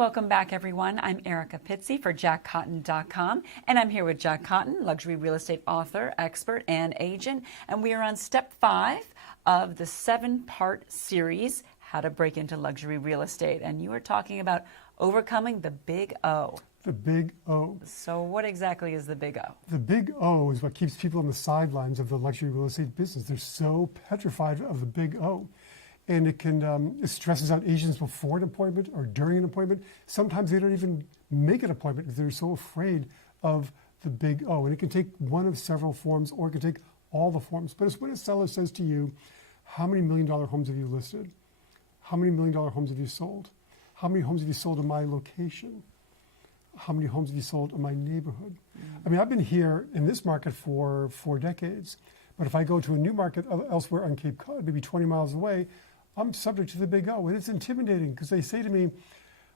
Welcome back, everyone. I'm Erica Pizzi for JackCotton.com, and I'm here with Jack Cotton, luxury real estate author, expert, and agent. And we are on step 5 of the 7-part series, How to Break into Luxury Real Estate. And you are talking about overcoming the big O. The big O. So what exactly is the big O? The big O is what keeps people on the sidelines of the luxury real estate business. They're so petrified of the big O. And it stresses out agents before an appointment or during an appointment. Sometimes they don't even make an appointment because they're so afraid of the big O. And it can take one of several forms, or it can take all the forms. But it's when a seller says to you, how many $1 million homes have you listed? How many $1 million homes have you sold? How many homes have you sold in my location? How many homes have you sold in my neighborhood? I mean, I've been here in this market for 4 decades. But if I go to a new market elsewhere on Cape Cod, maybe 20 miles away, I'm subject to the big O. And it's intimidating because they say to me,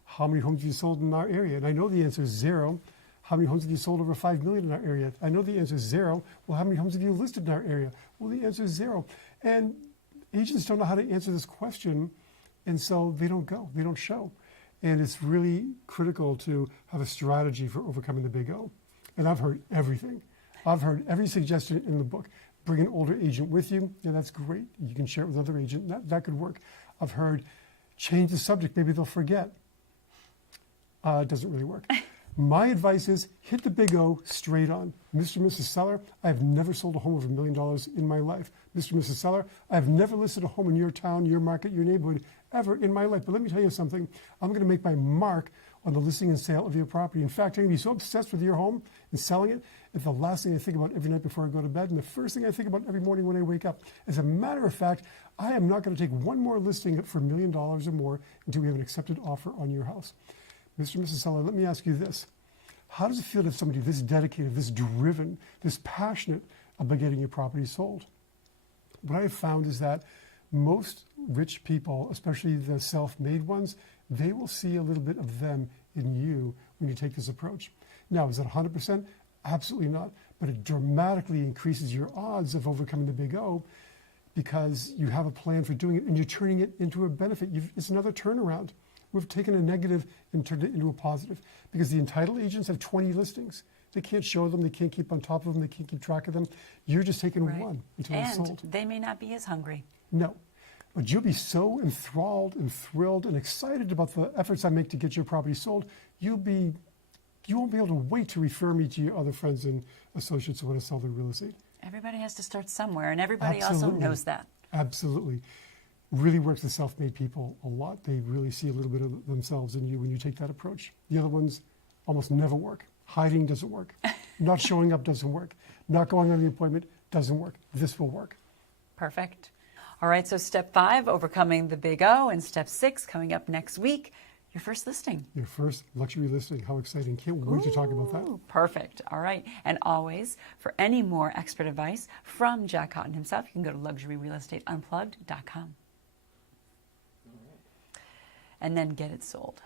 how many homes have you sold in our area? And I know the answer is 0. How many homes have you sold over 5 million in our area? I know the answer is 0. Well, how many homes have you listed in our area? Well, the answer is 0. And agents don't know how to answer this question, and so they don't go, they don't show. And it's really critical to have a strategy for overcoming the big O. And I've heard everything. I've heard every suggestion in the book. Bring an older agent with you. Yeah, that's great. You can share it with another agent. That could work. I've heard change the subject. Maybe they'll forget. It doesn't really work. My advice is hit the big O straight on. Mr. and Mrs. Seller, I've never sold a home over $1 million in my life. Mr. and Mrs. Seller, I've never listed a home in your town, your market, your neighborhood ever in my life. But let me tell you something. I'm going to make my mark on the listing and sale of your property. In fact, I'm going to be so obsessed with your home and selling it, it's the last thing I think about every night before I go to bed, and the first thing I think about every morning when I wake up. As a matter of fact, I am not going to take one more listing for $1 million or more until we have an accepted offer on your house. Mr. and Mrs. Seller, let me ask you this. How does it feel to have somebody this dedicated, this driven, this passionate about getting your property sold? What I have found is that most rich people, especially the self-made ones, they will see a little bit of them in you when you take this approach. Now, is it 100%? Absolutely not. But it dramatically increases your odds of overcoming the big O because you have a plan for doing it and you're turning it into a benefit. It's another turnaround. We've taken a negative and turned it into a positive because the entitled agents have 20 listings. They can't show them. They can't keep on top of them. They can't keep track of them. You're just taking one until it's sold. And they may not be as hungry. No. But you'll be so enthralled and thrilled and excited about the efforts I make to get your property sold, you won't be able to wait to refer me to your other friends and associates who want to sell their real estate. Everybody has to start somewhere, and everybody also knows that. Absolutely. Really works with self-made people a lot. They really see a little bit of themselves in you when you take that approach. The other ones almost never work. Hiding doesn't work. Not showing up doesn't work. Not going on the appointment doesn't work. This will work. Perfect. All right, so step 5, overcoming the big O, and step 6, coming up next week, your first listing. Your first luxury listing. How exciting. Can't wait to talk about that. Perfect. All right. And always, for any more expert advice from Jack Cotton himself, you can go to luxuryrealestateunplugged.com. And then get it sold.